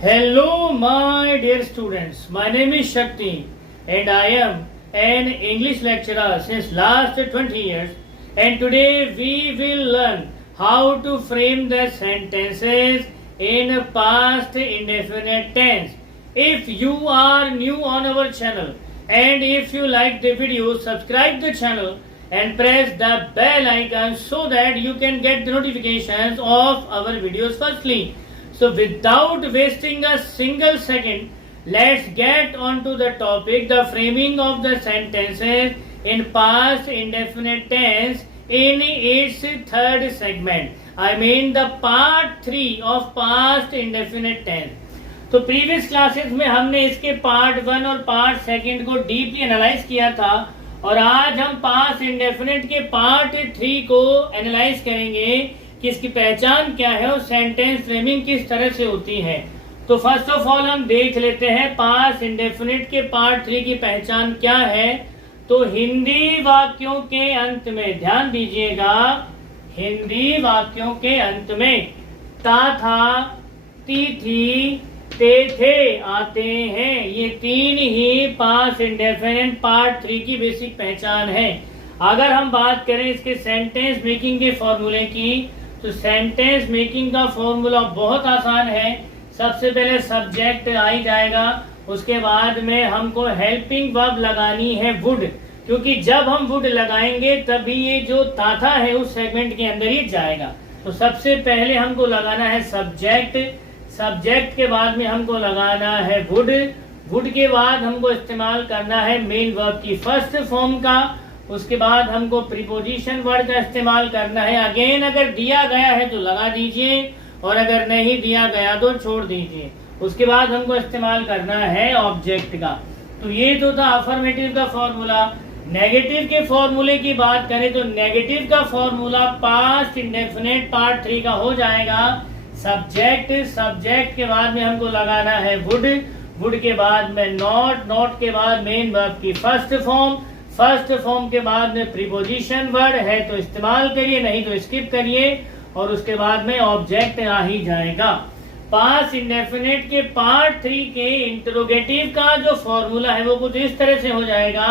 Hello, my dear students. My name is Shakti, and I am an English lecturer since last 20 years. And today we will learn how to frame the sentences in past indefinite tense. If you are new on our channel and if you like the video, subscribe the channel and press the bell icon so that you can get the notifications of our videos firstly. So without wasting a single second, let's get on to the topic, the framing of the sentences in past indefinite tense in its third segment. I mean the part 3 of past indefinite tense. तो previous classes में हमने इसके part 1 और part 2 को deeply analyse किया था और आज हम पास्ट इंडेफिनिट के पार्ट 3 को एनालाइज करेंगे कि इसकी पहचान क्या है और सेंटेंस फ्रेमिंग किस तरह से होती है। तो फर्स्ट ऑफ ऑल हम देख लेते हैं पास्ट इंडेफिनिट के पार्ट 3 की पहचान क्या है। तो हिंदी वाक्यों के अंत में ध्यान दीजिएगा, हिंदी वाक्यों के अंत में ता था, ती थी, ते थे आते हैं, ये तीन ही पास्ट इंडेफिनिट पार्ट 3 की बेसिक पहचान है। अगर हम बात करें इसके सेंटेंस मेकिंग के फॉर्मूले की, तो सेंटेंस मेकिंग का फॉर्मूला बहुत आसान है। सबसे पहले सब्जेक्ट आ ही जाएगा, उसके बाद में हमको हेल्पिंग वर्ब लगानी है वुड, क्योंकि जब हम वुड लगाएंगे तभी ये जो ताथा है उस सेगमेंट के अंदर ही जाएगा। तो सबसे पहले हमको लगाना है सब्जेक्ट, सब्जेक्ट के बाद में हमको लगाना है वुड, वुड के बाद हमको इस्तेमाल करना है मेन वर्ब की फर्स्ट फॉर्म का, उसके बाद हमको प्रीपोजिशन वर्ड का इस्तेमाल करना है। अगेन अगर दिया गया है तो लगा दीजिए और अगर नहीं दिया गया तो छोड़ दीजिए। उसके बाद हमको इस्तेमाल करना है ऑब्जेक्ट का। तो ये तो था अफर्मेटिव का फॉर्मूला। नेगेटिव के फॉर्मूले की बात करें तो नेगेटिव का फॉर्मूला पास्ट इंडेफिनिट पार्ट 3 का हो जाएगा सब्जेक्ट, सब्जेक्ट के बाद में हमको लगाना है वुड, वुड के बाद में नॉट, नॉट के बाद मेन वर्ब की फर्स्ट फॉर्म, फर्स्ट फॉर्म के बाद में प्रीपोजिशन वर्ड है तो इस्तेमाल करिए, नहीं तो स्किप करिए, और उसके बाद में ऑब्जेक्ट आ ही जाएगा। पास्ट इंडेफिनिट के पार्ट 3 के इंटरोगेटिव का जो फॉर्मूला है वो कुछ इस तरह से हो जाएगा।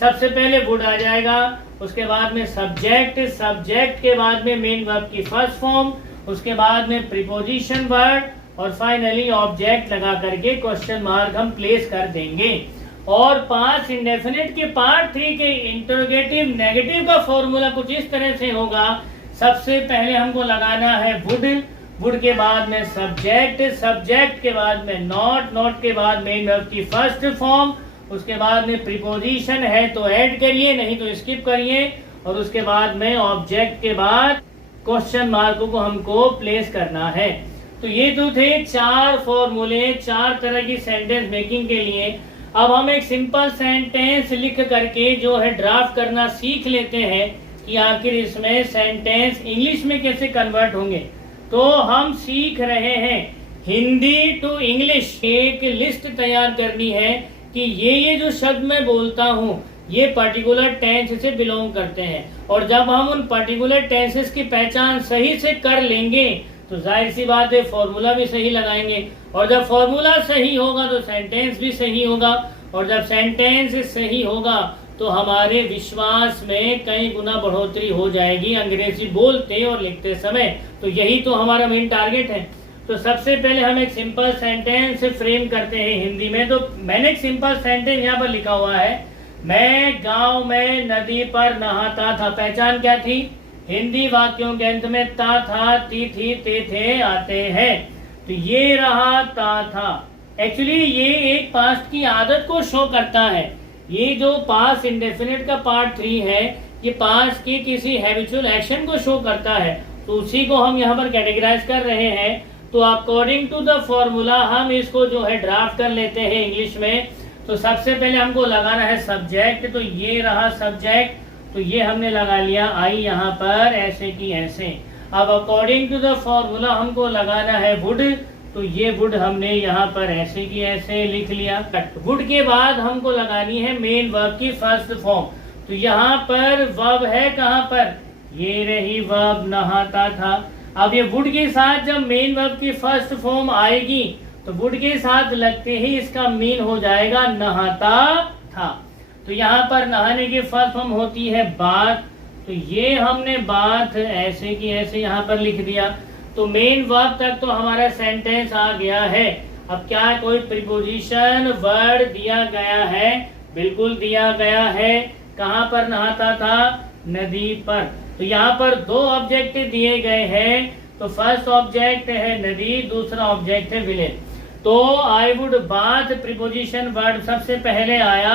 सबसे पहले वुड आ जाएगा, उसके बाद में सब्जेक्ट, सब्जेक्ट के बाद में मेन वर्ब की फर्स्ट फॉर्म, उसके बाद में प्रीपोजिशन वर्ड और फाइनली ऑब्जेक्ट लगा करके क्वेश्चन मार्क हम प्लेस कर देंगे। और पास्ट इंडेफिनिट के पार्ट 3 के इंटरोगेटिव नेगेटिव का फॉर्मूला कुछ इस तरह से होगा। सबसे पहले हमको लगाना है वुड, वुड के बाद में सब्जेक्ट, सब्जेक्ट के बाद में नॉट, नॉट के बाद मेन वर्ब की फर्स्ट फॉर्म, उसके बाद में प्रीपोजिशन है तो ऐड करिए, नहीं तो स्किप करिए, और उसके बाद में ऑब्जेक्ट के बाद क्वेश्चन मार्क को हमको प्लेस करना है। तो ये तो थे 4 फॉर्मूले 4 तरह की सेंटेंस मेकिंग के लिए। अब हम एक सिंपल सेंटेंस लिख करके जो है ड्राफ्ट करना सीख लेते हैं कि आखिर इसमें सेंटेंस इंग्लिश में कैसे कन्वर्ट होंगे। तो हम सीख रहे हैं हिंदी टू इंग्लिश, एक लिस्ट तैयार करनी है कि ये जो शब्द मैं बोलता हूँ ये पर्टिकुलर टेंस से बिलोंग करते हैं, और जब हम उन पर्टिकुलर टेंसेस की पहचान सही से कर लेंगे तो जाहिर सी बात है फॉर्मूला भी सही लगाएंगे, और जब फॉर्मूला सही होगा तो सेंटेंस भी सही होगा, और जब सेंटेंस सही होगा तो हमारे विश्वास में कई गुना बढ़ोतरी हो जाएगी अंग्रेजी बोलते और लिखते समय। तो यही तो हमारा मेन टारगेट है। तो सबसे पहले हम एक सिंपल सेंटेंस फ्रेम करते हैं हिंदी में। तो मैंने एक सिंपल सेंटेंस यहाँ पर लिखा हुआ है, मैं गांव में नदी पर नहाता था। पहचान क्या थी? हिंदी वाक्यों के अंत में ता था, ती थी, ते थे आते हैं। तो ये रहा ता था। एक्चुअली ये एक पास्ट की आदत को शो करता है। ये जो पास्ट इंडेफिनिट का पार्ट 3 है ये पास्ट की किसी हैबिचुअल एक्शन को शो करता है, तो उसी को हम यहाँ पर कैटेगराइज कर रहे हैं। तो अकॉर्डिंग टू द फॉर्मूला हम इसको जो है ड्राफ्ट कर लेते हैं इंग्लिश में। तो सबसे पहले हमको लगाना है सब्जेक्ट, तो ये रहा सब्जेक्ट, तो ये हमने लगा लिया आई यहाँ पर ऐसे की ऐसे। अब अकॉर्डिंग टू द फॉर्मूला हमको लगाना है वुड, तो ये वुड हमने यहाँ पर ऐसे की ऐसे लिख लिया। वुड के बाद हमको लगानी है मेन वर्ब की फर्स्ट फॉर्म, तो यहाँ पर वर्ब है कहाँ पर, ये रही वर्ब नहाता था। अब ये वुड के साथ जब मेन वर्ब की फर्स्ट फॉर्म आएगी तो वुड के साथ लगते ही इसका मीन हो जाएगा नहाता था। तो यहाँ पर नहाने की फर्स्ट फॉर्म होती है बाथ। तो ये हमने बाथ ऐसे की ऐसे यहाँ पर लिख दिया। तो मेन वर्ब तक तो हमारा सेंटेंस आ गया है। अब क्या कोई प्रीपोजिशन वर्ड दिया गया है? बिल्कुल दिया गया है। कहाँ पर नहाता था? नदी पर। तो यहाँ पर दो ऑब्जेक्ट दिए गए हैं। तो फर्स्ट ऑब्जेक्ट है नदी, दूसरा ऑब्जेक्ट है विलेज। तो I would bath preposition word सबसे पहले आया।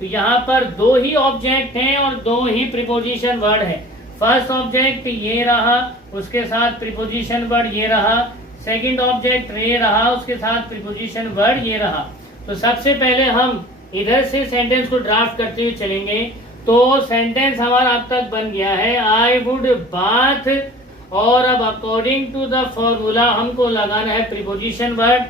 तो यहाँ पर दो ही ऑब्जेक्ट हैं और दो ही प्रीपोजिशन वर्ड है। फर्स्ट ऑब्जेक्ट ये रहा, उसके साथ प्रीपोजिशन वर्ड ये रहा। सेकंड ऑब्जेक्ट ये रहा, उसके साथ प्रीपोजिशन वर्ड ये रहा। तो सबसे पहले हम इधर से सेंटेंस को ड्राफ्ट करते हुए चलेंगे। तो सेंटेंस हमारा अब तक बन गया है आई वुड बाथ, और अब अकॉर्डिंग टू द फॉर्मूला हमको लगाना है प्रीपोजिशन वर्ड।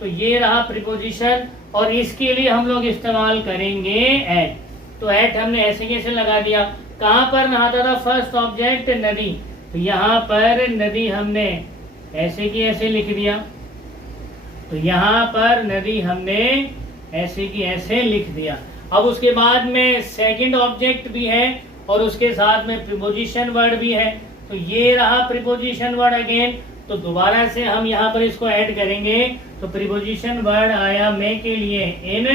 तो ये रहा प्रीपोजिशन, और इसके लिए हम लोग इस्तेमाल करेंगे एट। तो एट हमने ऐसे कैसे लगा दिया। कहाँ पर नहाता था? फर्स्ट ऑब्जेक्ट नदी। तो यहाँ पर नदी हमने ऐसे की ऐसे लिख दिया। तो यहाँ पर नदी हमने ऐसे की ऐसे लिख दिया। अब उसके बाद में सेकंड ऑब्जेक्ट भी है और उसके साथ में प्रीपोजिशन वर्ड भी है। तो ये रहा प्रीपोजिशन वर्ड अगेन। तो दोबारा से हम यहाँ पर इसको ऐड करेंगे। तो प्रीपोजिशन वर्ड आया मे के लिए इन,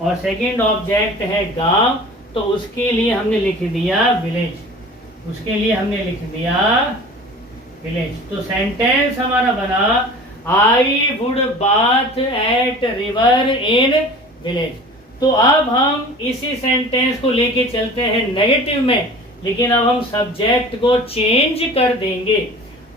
और सेकंड ऑब्जेक्ट है गांव। तो उसके लिए हमने लिख दिया विलेज। उसके लिए हमने लिख दिया विलेज। तो सेंटेंस हमारा बना I would bath at river in village. तो अब हम इसी सेंटेंस को लेके चलते हैं नेगेटिव में, लेकिन अब हम सब्जेक्ट को चेंज कर देंगे।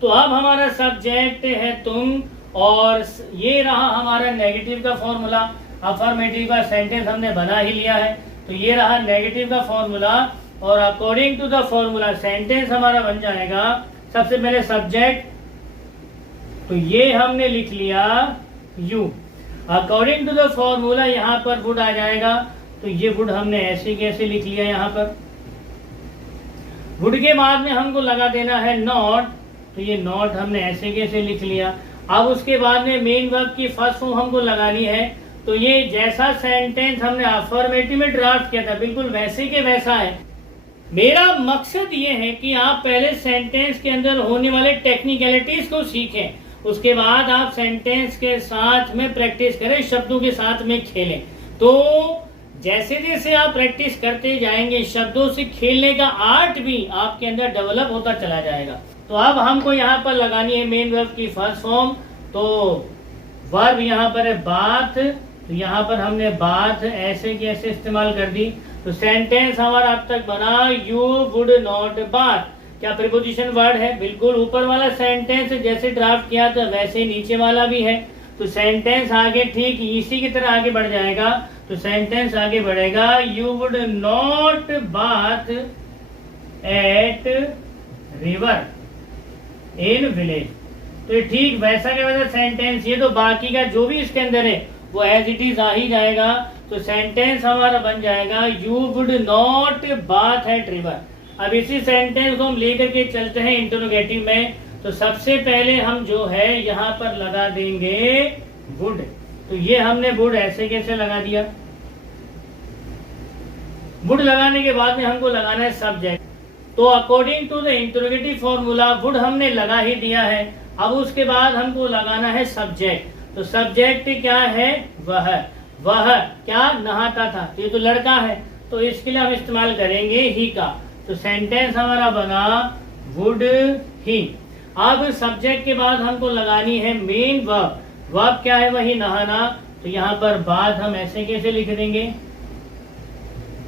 तो अब हमारा सब्जेक्ट है तुम, और ये रहा हमारा नेगेटिव का फॉर्मूला। अफर्मेटिव का सेंटेंस हमने बना ही लिया है। तो ये रहा नेगेटिव का फॉर्मूला, और according to the formula sentence हमारा बन जाएगा। सबसे पहले सब्जेक्ट, तो ये हमने लिख लिया you. According to the formula यहाँ पर वुड आ जाएगा। तो ये वुड हमने ऐसे कैसे लिख लिया यहाँ पर। वुड के बाद में हमको लगा देना है नॉट। तो ये नॉट हमने ऐसे कैसे लिख लिया। अब उसके बाद में मेन वर्ब की फर्स्ट फॉर्म हमको लगानी है। तो ये जैसा सेंटेंस हमने अफर्मेटिव में ड्राफ्ट किया था बिल्कुल वैसे के वैसा है। मेरा मकसद ये है कि आप पहले सेंटेंस के अंदर होने वाले टेक्निकलिटीज को सीखें, उसके बाद आप सेंटेंस के साथ में प्रैक्टिस करें, शब्दों के साथ में खेलें। तो जैसे जैसे आप प्रैक्टिस करते जाएंगे शब्दों से खेलने का आर्ट भी आपके अंदर डेवलप होता चला जाएगा। तो अब हमको यहाँ पर लगानी है मेन वर्ब की फर्स्ट फॉर्म। तो वर्ब यहाँ पर है बाथ। तो यहाँ पर हमने बाथ ऐसे की ऐसे इस्तेमाल कर दी। तो सेंटेंस हमारा अब तक बना यू वुड नॉट बाथ। क्या प्रीपोजिशन वर्ड है? बिल्कुल। ऊपर वाला सेंटेंस जैसे ड्राफ्ट किया था वैसे नीचे वाला भी है। तो सेंटेंस आगे ठीक इसी की तरह आगे बढ़ जाएगा। तो सेंटेंस आगे बढ़ेगा you would not bath at river in village. तो ठीक वैसा के वैसा सेंटेंस, ये तो बाकी का जो भी इसके अंदर है वो एज इट इज आ ही जाएगा। तो सेंटेंस हमारा बन जाएगा you would not bath at river. अब इसी सेंटेंस को हम लेकर के चलते हैं इंटरोगेटिव में। तो सबसे पहले हम जो है यहाँ पर लगा देंगे वुड। तो ये हमने वुड ऐसे कैसे लगा दिया। वुड लगाने के बाद में हमको लगाना है सब्जेक्ट। तो according to the interrogative formula would हमने लगा ही दिया है। अब उसके बाद हमको लगाना है सब्जेक्ट। तो सब्जेक्ट क्या है? वह क्या नहाता था। तो ये तो लड़का है, तो इसके लिए हम इस्तेमाल करेंगे ही का। तो सेंटेंस हमारा बना वुड ही। अब सब्जेक्ट के बाद हमको लगानी है मेन वर्ब। वर्ब क्या है? वही नहाना। तो यहाँ पर बाद हम ऐसे कैसे लिख देंगे,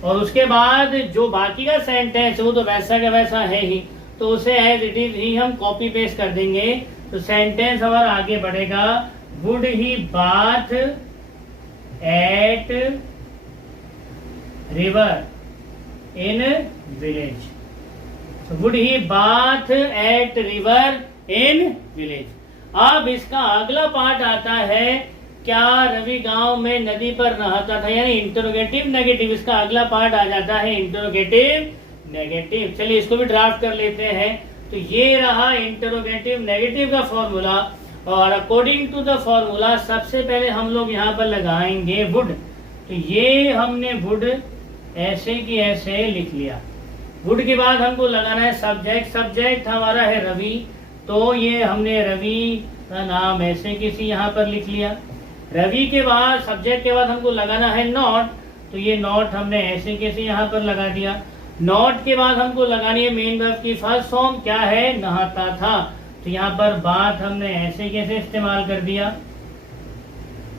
और उसके बाद जो बाकी का सेंटेंस है वो तो वैसा का वैसा है ही, तो उसे एज इट इज ही हम कॉपी पेस्ट कर देंगे। तो सेंटेंस हमारा आगे बढ़ेगा would he bath at river in village. Would he bath at river in village. अब इसका अगला पार्ट आता है क्या रवि गांव में नदी पर नहाता था, यानी इंटरोगेटिव नेगेटिव। इसका अगला पार्ट आ जाता है इंटरोगेटिव नेगेटिव। चलिए इसको भी ड्राफ्ट कर लेते हैं। तो ये रहा इंटरोगेटिव नेगेटिव का फॉर्मूला। और अकॉर्डिंग टू द फॉर्मूला सबसे पहले हम लोग यहाँ पर लगाएंगे वुड। तो ये हमने वुड ऐसे की ऐसे लिख लिया। वुड के बाद हमको लगाना है सब्जेक्ट। सब्जेक्ट हमारा है रवि, तो ये हमने रवि का नाम ऐसे किसी यहाँ पर लिख लिया। रवि के बाद सब्जेक्ट के बाद हमको लगाना है नॉट, तो ये नॉट हमने ऐसे कैसे यहाँ पर लगा दिया। नॉट के बाद हमको लगानी है मेन वर्ब की फर्स्ट फॉर्म, क्या है, नहाता था, तो यहाँ पर बात हमने ऐसे कैसे इस्तेमाल कर दिया।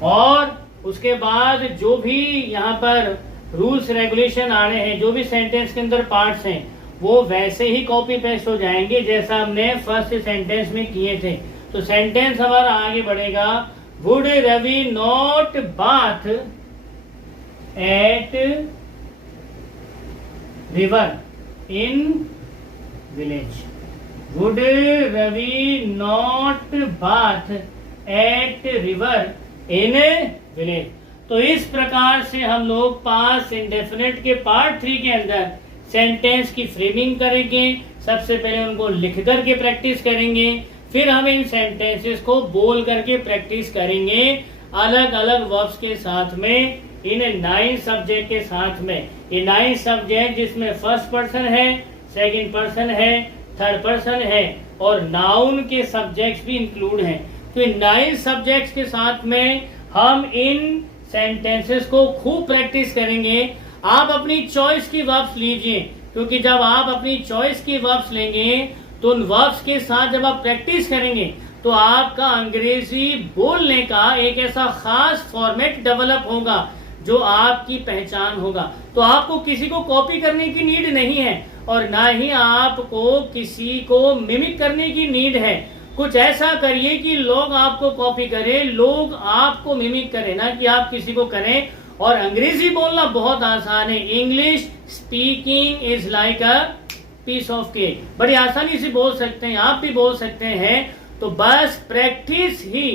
और उसके बाद जो भी यहाँ पर रूल्स रेगुलेशन आ रहे हैं, जो भी सेंटेंस के अंदर पार्ट्स हैं, वो वैसे ही कॉपी पेस्ट हो जाएंगे जैसा हमने फर्स्ट सेंटेंस में किए थे। तो सेंटेंस हमारा आगे बढ़ेगा, would Ravi not bath at river in village. Would Ravi not bath at river in village. तो इस प्रकार से हम लोग पास्ट इंडेफिनिट के पार्ट 3 के अंदर सेंटेंस की फ्रेमिंग करेंगे। सबसे पहले उनको लिख करके प्रैक्टिस करेंगे, फिर हम इन सेंटेंसेस को बोल करके प्रैक्टिस करेंगे अलग अलग वर्ब्स के साथ में, इन 9 सब्जेक्ट के साथ में। ये 9 सब्जेक्ट जिसमें फर्स्ट पर्सन है, सेकंड पर्सन है, थर्ड पर्सन है और नाउन के सब्जेक्ट्स भी इंक्लूड हैं। तो इन 9 सब्जेक्ट्स के साथ में हम इन सेंटेंसेस को खूब प्रैक्टिस करेंगे। आप अपनी चॉइस की वर्ब्स लीजिए, क्योंकि जब आप अपनी चॉइस की वर्ब्स लेंगे तो उन वर्ब्स के साथ जब आप प्रैक्टिस करेंगे तो आपका अंग्रेजी बोलने का एक ऐसा खास फॉर्मेट डेवलप होगा जो आपकी पहचान होगा। तो आपको किसी को कॉपी करने की नीड नहीं है और ना ही आपको किसी को मिमिक करने की नीड है। कुछ ऐसा करिए कि लोग आपको कॉपी करें, लोग आपको मिमिक करें, ना कि आप किसी को करें। और अंग्रेजी बोलना बहुत आसान है। English speaking is like a piece of cake, बड़ी आसानी से बोल सकते हैं, आप भी बोल सकते हैं। तो बस प्रैक्टिस ही,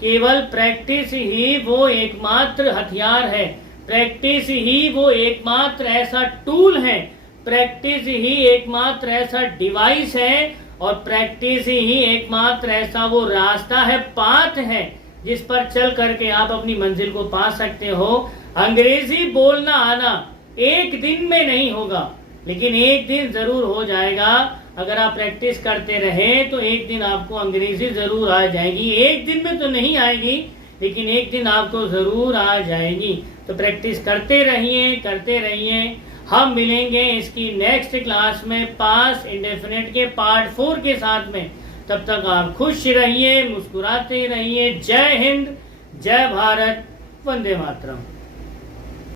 केवल प्रैक्टिस ही वो एकमात्र हथियार है, प्रैक्टिस ही वो एकमात्र ऐसा टूल है, प्रैक्टिस ही एकमात्र ऐसा डिवाइस है और प्रैक्टिस ही एकमात्र ऐसा वो रास्ता है, पाथ है, जिस पर चल करके आप अपनी मंजिल को पा सकते हो। अंग्रेजी बोलना आना एक दिन में नहीं होगा, लेकिन एक दिन जरूर हो जाएगा। अगर आप प्रैक्टिस करते रहे तो एक दिन आपको अंग्रेजी जरूर आ जाएगी। एक दिन में तो नहीं आएगी, लेकिन एक दिन आपको जरूर आ जाएगी। तो प्रैक्टिस करते रहिए, करते रहिए। हम मिलेंगे इसकी नेक्स्ट क्लास में पास्ट इंडेफिनिट के पार्ट 4 के साथ में। तब तक आप खुश रहिए, मुस्कुराते रहिए। जय हिंद, जय भारत, वंदे मातरम।